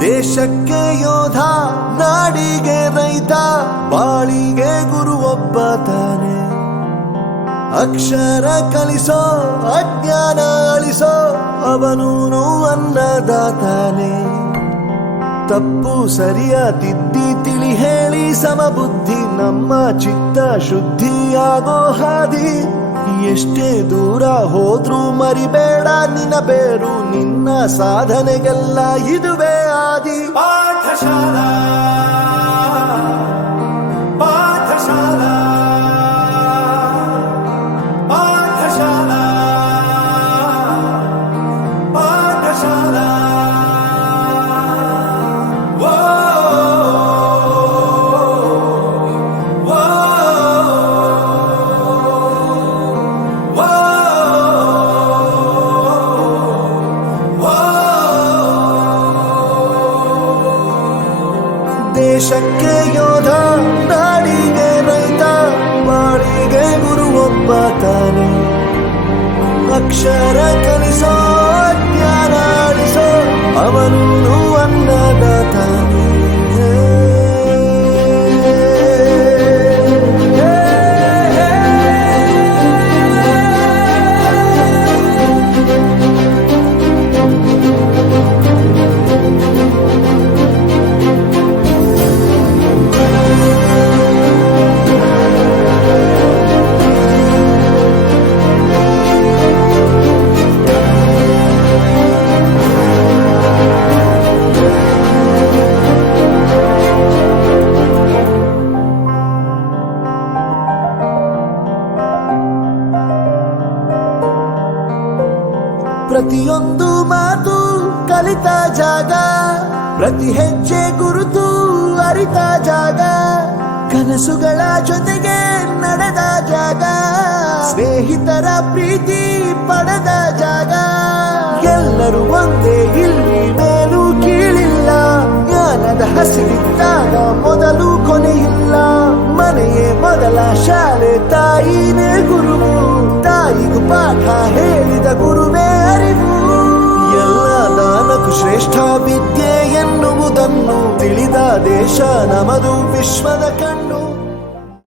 ದೇಶಕ್ಕೆ ಯೋಧ, ನಾಡಿಗೆ ರೈತ, ಬಾಳಿಗೆ ಗುರು ಒಬ್ಬ ತಾನೆ. ಅಕ್ಷರ ಕಲಿಸೋ, ಅಜ್ಞಾನ ಅಳಿಸೋ, ಅವನೂನು ಅನ್ನದಾತಾನೆ. ತಪ್ಪು ಸರಿಯ ತಿದ್ದಿ ತಿಳಿ ಹೇಳಿ ಸಮಬುದ್ಧಿ ನಮ್ಮ ಚಿತ್ತ ಶುದ್ಧಿಯಾಗೋ ಹಾದಿ. ಎಷ್ಟೇ ದೂರ ಹೋದ್ರೂ ಮರಿಬೇಡ ನಿನ್ನ ಬೇರು, ನಿನ್ನ ಸಾಧನೆಗೆಲ್ಲ ಇದುವೇ ಆದಿ. ಪಾಠಶಾಲಾ ಪಾಠಶಾಲಾ ಪಾಠಶಾಲಾ ಪಾಠಶಾಲಾ. ದೇಶಕ್ಕೆ ಯೋಧ, ನಾಡಿಗೆ ರೈತ, ಬಾಳಿಗೆ ಗುರು ಒಬ್ಬ ತಾನೆ. ಅಕ್ಷರ ಕಲಿಸೋ, ಜ್ಞಾನ ಅಳಿಸೋ, ಅವನು ಅನ್ನದಾತಾನೆ. ಪ್ರತಿಯೊಂದು ಮಾತು ಕಲಿತ ಜಾಗ, ಪ್ರತಿ ಹೆಜ್ಜೆ ಗುರುತು ಅರಿತ ಜಾಗ, ಕನಸುಗಳ ಜೊತೆಗೆ ನಡೆದ ಜಾಗ, ಸ್ನೇಹಿತರ ಪ್ರೀತಿ ಪಡೆದ ಜಾಗ. ಎಲ್ಲರೂ ಒಂದೇ, ಇಲ್ಲಿ ಮೇಲೂ ಕೀಳಿಲ್ಲ, ಜ್ಞಾನದ ಹಸಿರಿದ್ದಾಗ ಮೊದಲು ಕೊನೆಯಿಲ್ಲ. ಮನೆಯೇ ಮೊದಲ ಶಾಲೆ, ತಾಯಿನೇ ಗುರುವು, ತಾಯಿಗೂ ಪಾಠ ಹೇಳಿದ ಗುರುವೇ ಅರಿವು. ಎಲ್ಲ ದಾನಕ್ಕೂ ಶ್ರೇಷ್ಠ ವಿದ್ಯೆ ಎನ್ನುವುದನ್ನು ತಿಳಿದ ದೇಶ ನಮದು, ವಿಶ್ವದ ಕಣ್ಣು.